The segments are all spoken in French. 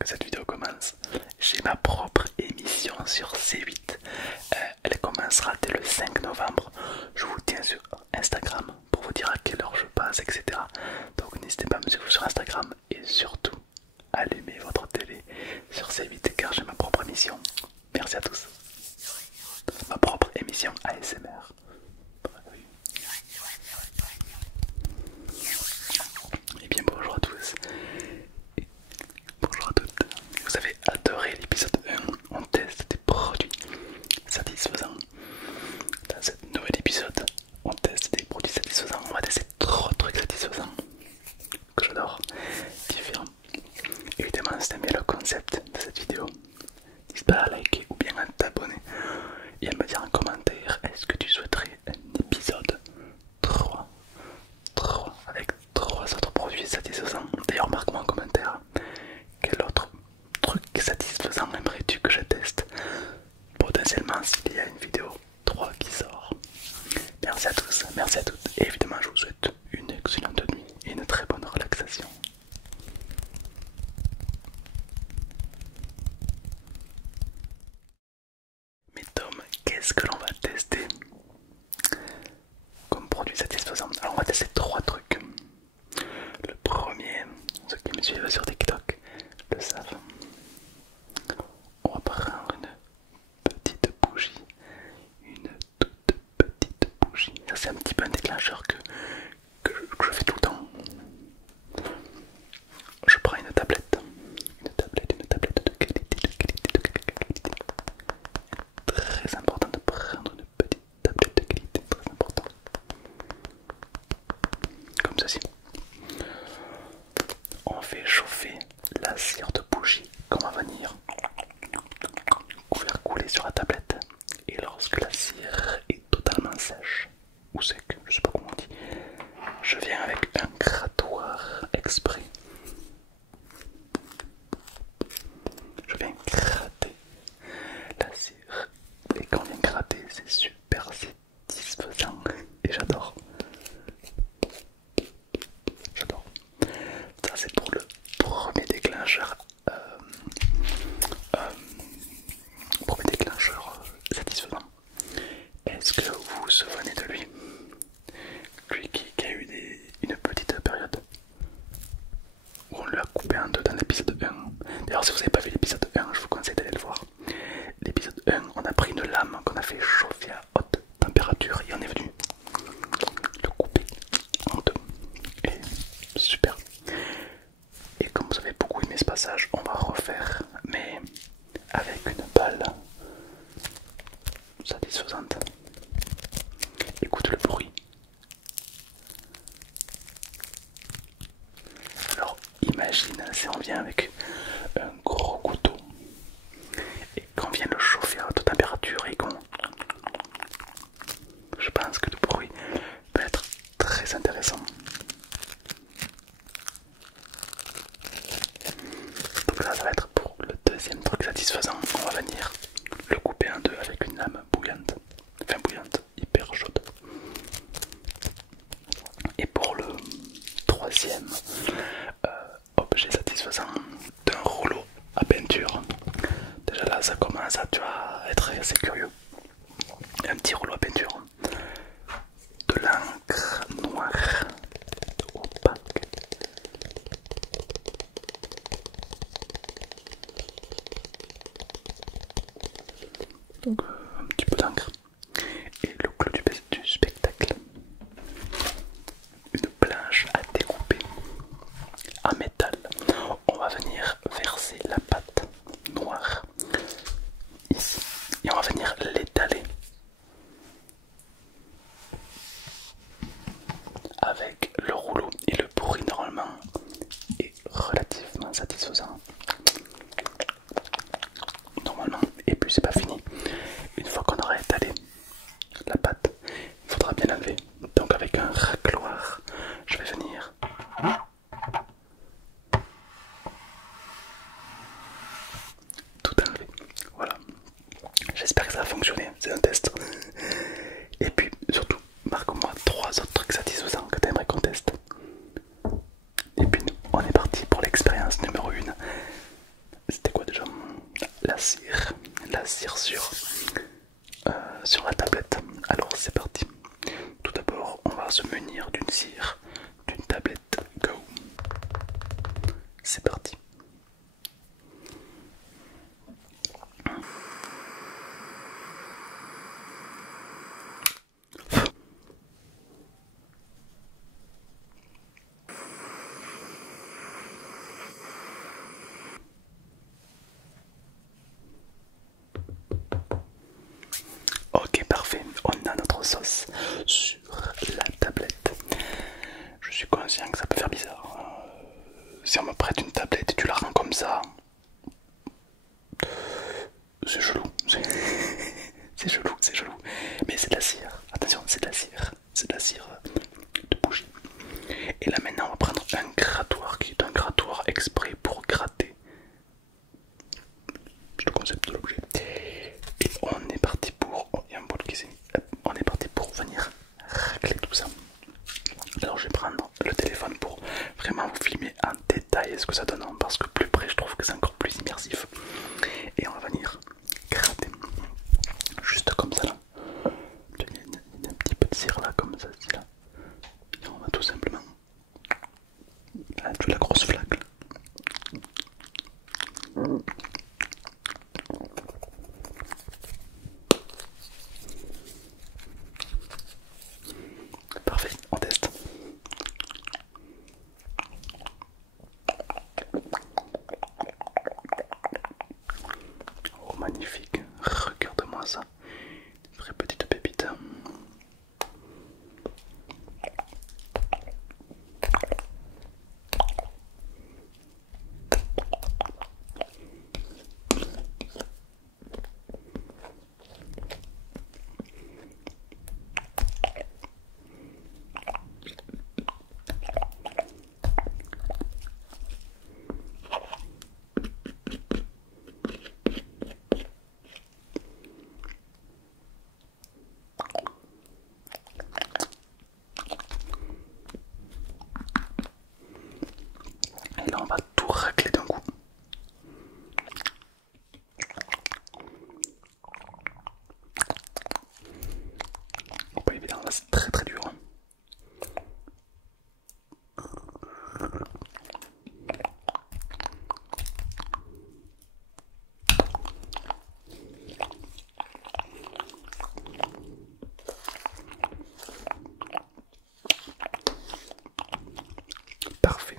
que cette vidéo commence, j'ai ma propre émission sur C8. Elle commencera dès le 5 novembre. Je vous tiens sur Instagram pour vous dire à quelle heure je passe, etc. Donc n'hésitez pas à me suivre sur Instagram et surtout allumez votre télé sur C8 car j'ai ma propre émission. Merci à tous. Ma propre émission ASMR. Et bien bonjour à tous. Et bonjour à toutes. Vous avez adoré l'épisode 1. On teste des produits satisfaisants. Dans ce nouvel épisode, on teste des produits satisfaisants. On va tester 3 trucs satisfaisants que j'adore, différents. Évidemment, si t'aimes bien le concept de cette vidéo, n'hésite pas à liker ou bien à t'abonner et à me dire en commentaire est-ce que tu souhaiterais un épisode 3 avec 3 autres produits satisfaisants. D'ailleurs, marque-moi en commentaire quel autre truc satisfaisant aimerais-tu que je teste potentiellement s'il y a une vidéo 3 qui sort. Merci à tous, merci à toutes et évidemment je vous souhaite une excellente nuit et une très bonne relaxation. Mais Tom, qu'est-ce que l'on va tester comme produit satisfaisant? Alors on va tester 3 trucs. Le premier, ceux qui me suivent sur TikTok le savent. On va prendre une petite bougie, une toute petite bougie. Ça c'est un petit peu un déclencheur que je fais tout le temps. Je prends une tablette de qualité. Très important de prendre une petite tablette de qualité, très important. Comme ceci. On fait chauffer la cire de bougie qu'on va venir faire couler sur la tablette. Et lorsque la cire est totalement sèche, ou sec, je sais pas comment on dit, je viens avec un grattoir exprès. Je viens gratter la cire. Et quand on vient gratter, c'est super satisfaisant. Et j'adore. J'adore. Ça c'est pour le premier déclencheur. Satisfaisant. Est-ce que vous vous souvenez de lui? Lui qui a eu une petite période où on lui a coupé en deux dans l'épisode 1. D'ailleurs si vous n'avez pas vu l'épisode 1, je vous conseille d'aller le voir. L'épisode 1, on a pris une lame qu'on a fait chauffer à haute température et on est venu le couper en deux. Et super. Et comme vous avez beaucoup aimé ce passage, on va refaire, mais avec une balle satisfaisante. Écoute le bruit. Alors imagine si on vient avec un gros couteau et qu'on vient le chauffer à haute température et qu'on... Je pense que le bruit peut être très intéressant. Donc là ça va être pour le deuxième truc satisfaisant. On va venir le couper en deux avec une lame bouillante. Enfin bouillante, hyper chaude. Et pour le troisième objet satisfaisant d'un rouleau à peinture. Déjà là ça commence à, tu vois, être assez curieux. Un petit rouleau à peinture. De l'encre noire opaque. Donc un petit peu d'encre. Et le clou du spectacle, une planche à découper en métal. On va venir verser la pâte noire ici et on va venir l'étaler avec le rouleau. Et le bruit normalement est relativement satisfaisant normalement. Et puis c'est pas fini, C'est parti. Ok, parfait, on a notre sauce sur la tablette. Je suis conscient que ça peut faire bizarre. Si on me prête une tablette et tu la rends comme ça, c'est chelou. C'est chelou, c'est chelou. Mais c'est de la cire. Attention, c'est de la cire. C'est de la cire de bougie. Et là maintenant, on va prendre un grattoir qui est un grattoir exprès pour gratter. C'est le concept de l'objet. Et on est parti pour. Oh, il y a un bol qui s'est mis. On est parti pour venir racler tout ça. Alors je vais prendre le téléphone pour vraiment vous filmer en détail ce que ça donne, parce que plus près je trouve que c'est encore plus immersif. Et on va venir gratter juste comme ça là. Il y a un petit peu de cire là comme ça, là. Et on va tout simplement de la grosse flaque là. Parfait, on teste. Oh magnifique, regarde-moi ça. Vraie petite pépite. Et là on va tout racler d'un coup. Pas évident, là c'est très dur. Parfait.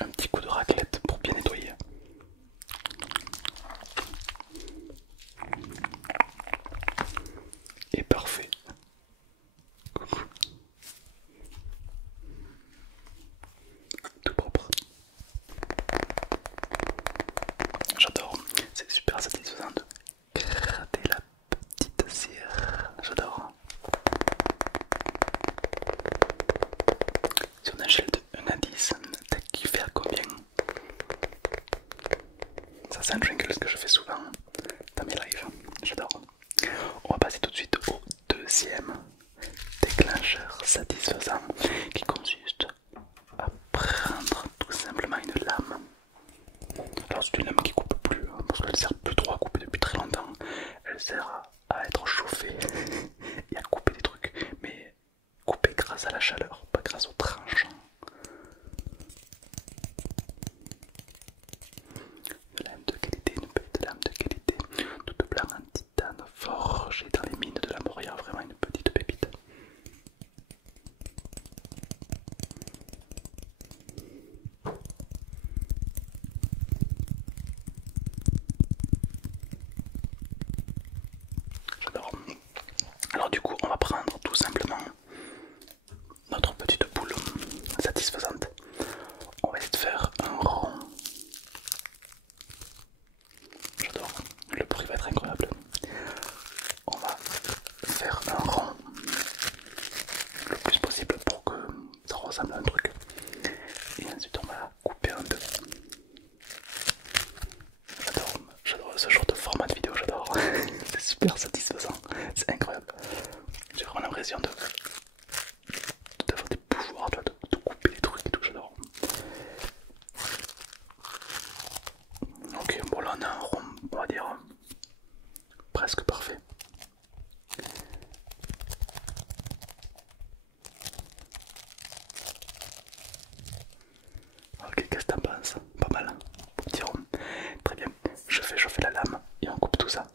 Un petit coup de raclette pour bien nettoyer. Et parfait. Coucou. Tout propre. J'adore. C'est super satisfaisant de gratter la petite cire. J'adore. Sur une échelle de 1 à 10, t'as kiffé à combien? Ça c'est un jingle que je fais souvent dans mes lives. J'adore. On va passer tout de suite au deuxième déclencheur satisfaisant qui consiste à prendre tout simplement une lame. Alors c'est une lame qui coupe plus, hein, parce qu'elle sert plus trop à couper depuis très longtemps. Elle sert à être chauffée et à couper des trucs, mais couper grâce à la chaleur, pas grâce aux tranches. Une lame de qualité, une petite lame de qualité, toute blanche en titane, forgée dans les mines de la Moria, vraiment une petite pépite. J'adore. Alors du coup, on va prendre tout simplement notre petite boule satisfaisante. On va essayer de faire un rond. J'adore, le bruit va être incroyable. On va faire un rond le plus possible pour que ça ressemble à un truc. Et ensuite on va couper en deux. J'adore ce genre de format de vidéo, j'adore. C'est super satisfaisant, c'est incroyable. J'ai vraiment l'impression d'avoir des pouvoirs, de couper les trucs et tout, j'adore. Ok, bon là on a un rond, on va dire presque parfait. tout ça.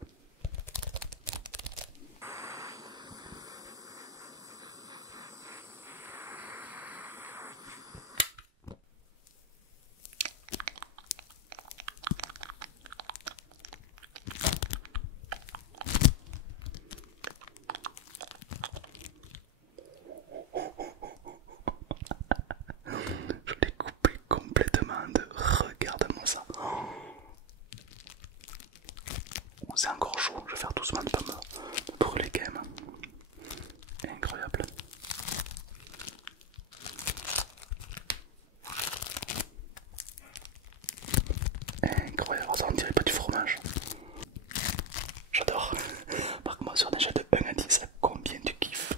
Je l'ai coupé complètement de... Regarde-moi ça. C'est encore chaud, je vais faire doucement de pas me brûler quand même. Incroyable. Incroyable, ça on dirait pas du fromage. J'adore. Marque-moi sur une échelle de 1 à 10 à combien tu kiffes.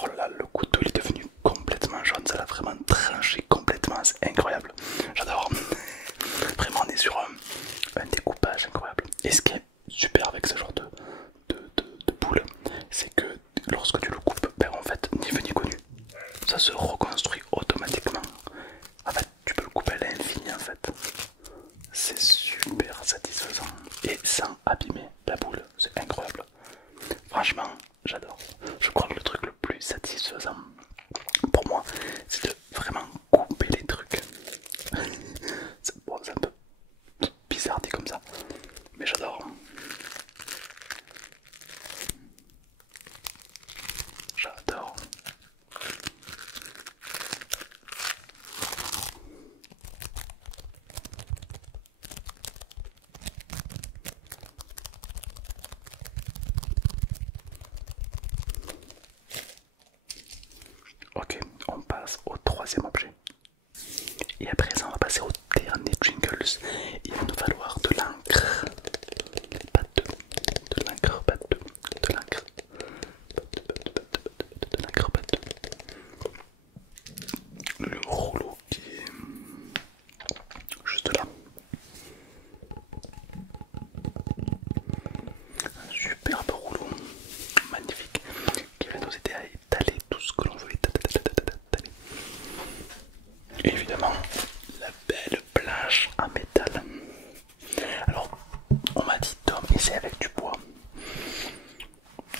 Oh là là, le couteau il est devenu complètement jaune, ça l'a vraiment tranché complètement, c'est incroyable. J'adore. Vraiment on est sur un découpage incroyable. Et ce qui est super avec ce genre de boule, c'est que lorsque tu le coupes, ben en fait ni vu ni connu. Ça se reconstruit automatiquement. En fait tu peux le couper à l'infini en fait. C'est super satisfaisant et sans abîmer la boule, c'est incroyable. Franchement, j'adore. Je crois que le truc le plus satisfaisant pour moi, c'est de vraiment couper les trucs. Bon, c'est un peu bizarre dit comme ça, mais j'adore. J'adore. Ok, on passe au troisième objet. Et après ça, on va passer au dernier jingles. Il va nous falloir de l'encre. Pas de l'encre, pas de l'encre. De l'encre, pas de. Le rouleau qui est juste là. Un superbe rouleau, magnifique, qui va nous aider à étaler tout ce que l'on veut étaler. Et évidemment, la belle planche en métal. Alors, on m'a dit Tom, essaie avec du bois.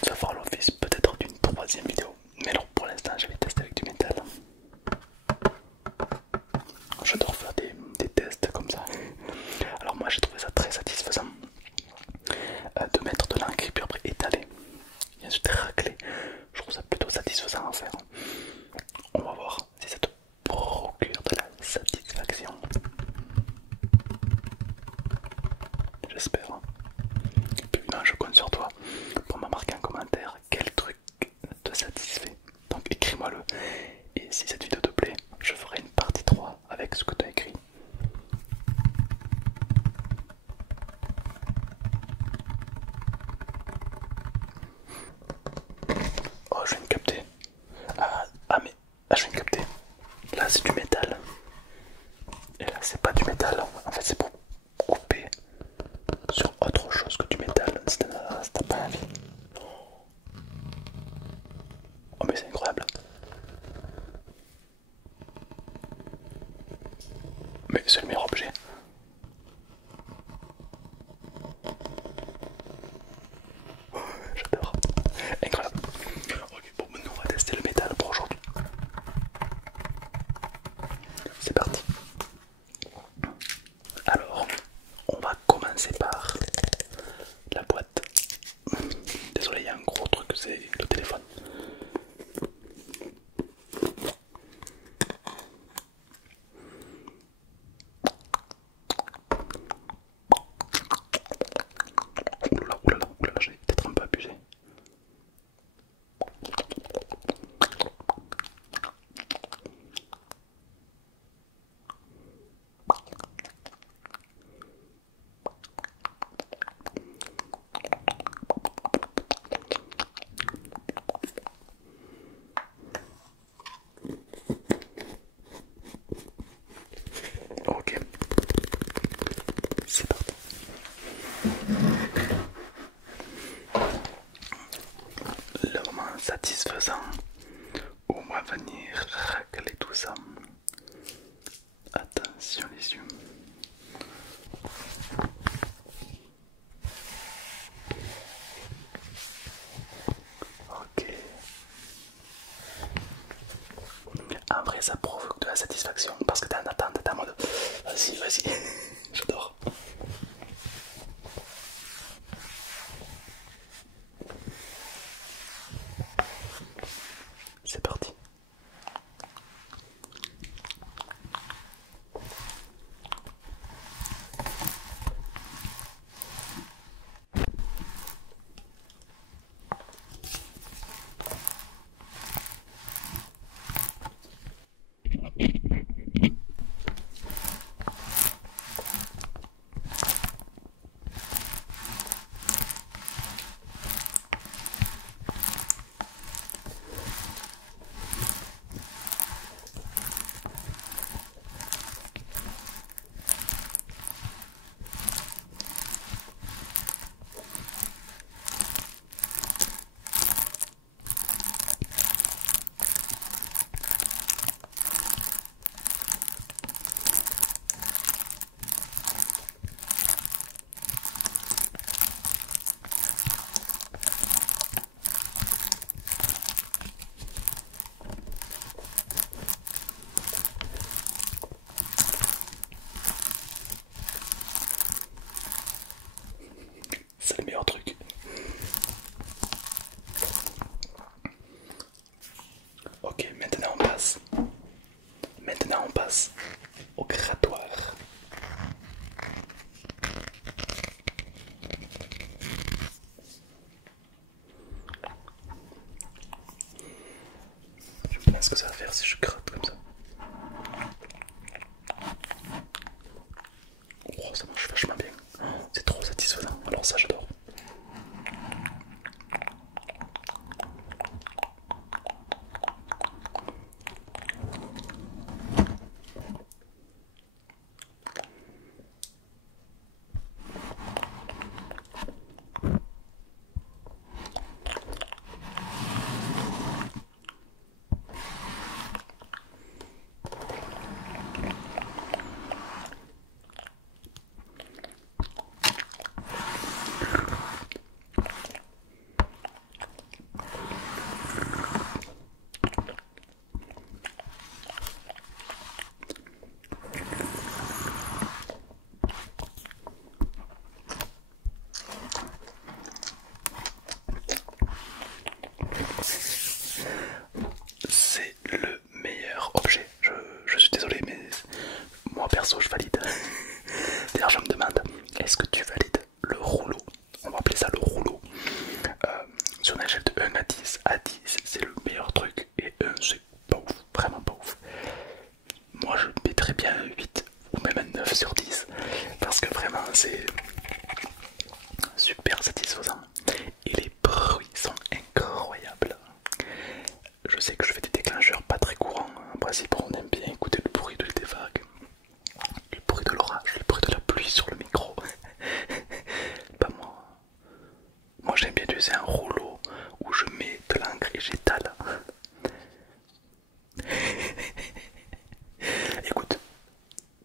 Ça va faire l'office peut-être d'une troisième vidéo. Mais alors pour l'instant, je vais tester avec du métal. J'adore faire des tests comme ça. Alors moi j'ai trouvé ça très satisfaisant de mettre de l'encre et puis après étaler. Et ensuite racler. Je trouve ça plutôt satisfaisant à faire. On va voir si ça te procure de la satisfaction. J'espère. Et puis non, je compte sur toi pour me marquer un commentaire quel truc te satisfait. Donc écris-moi le. Et si cette vidéo te plaît, je ferai une partie 3 avec ce que tu as écrit. Oh, je viens de capter. Je viens de capter. Là, c'est du métal. Et là, c'est pas du métal. En fait, c'est pour couper sur autre chose que du métal. Si t'as pas envie. Oh, mais c'est incroyable. Mais c'est le meilleur objet. J'adore. Incroyable. Ok, bon, maintenant on va tester le métal pour aujourd'hui. C'est parti. Alors, on va commencer par la boîte. Désolé, il y a un gros truc, c'est le téléphone. Oulala, oulala, oulala, j'ai peut-être un peu abusé. Ok, c'est parti. Le moment satisfaisant où on va venir racler tout ça. Attention les yeux. en vrai ça provoque de la satisfaction parce que t'es en attente, t'es en mode vas-y, vas-y, j'adore. C'est parti. C'est le meilleur truc. Ok, maintenant on passe. Maintenant on passe au grattoir. Je me demande ce que ça va faire si je gratte comme ça. Oh, ça marche vachement bien. C'est trop satisfaisant. Alors ça j'adore. C'est le meilleur objet. Je suis désolé, mais moi perso, je valide. D'ailleurs, je me demande, est-ce que tu valides le rouleau? On va appeler ça le rouleau. Sur une échelle de 1 à 10, c'est le meilleur truc. Et 1, c'est pas ouf, vraiment pas ouf. Moi, je mettrais bien un 8 ou même un 9 sur 10. Parce que vraiment, c'est super satisfaisant. Et les bruits sont incroyables. Je sais que je fais des déclencheurs pas très courants. En principe, on aime bien écouter le bruit des vagues, le bruit de l'orage, le bruit de la pluie sur le micro. Pas moi. Moi, j'aime bien utiliser un rouleau où je mets de l'encre et j'étale. Écoute,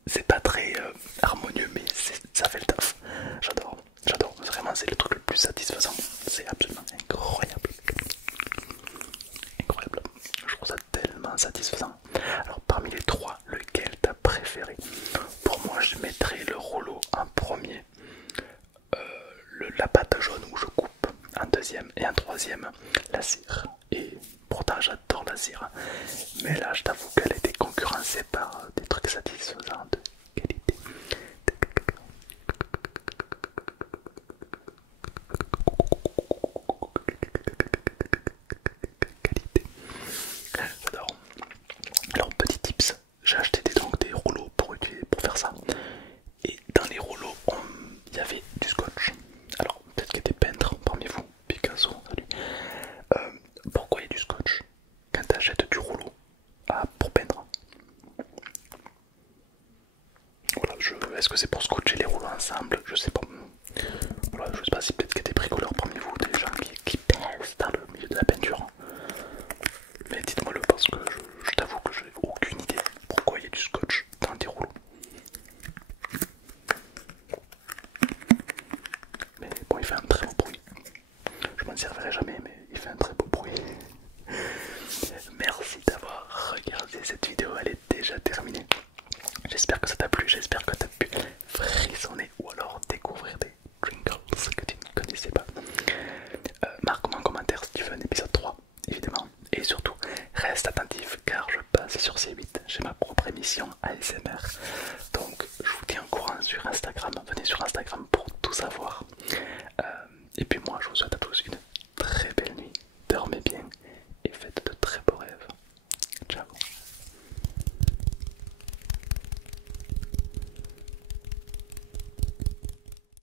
c'est pas très harmonieux, mais ça fait le taf. J'adore, j'adore. Vraiment, c'est le truc le plus satisfaisant. C'est absolument incroyable. Incroyable. Je trouve ça tellement satisfaisant. Alors, parmi les trois, lequel t'as préféré? Pour moi, je mettrais le rouleau en premier, la pâte jaune où je coupe en deuxième, et en troisième, la cire. Et pourtant, j'adore la cire. Mais là, je t'avoue qu'elle était concurrencée par des trucs satisfaisants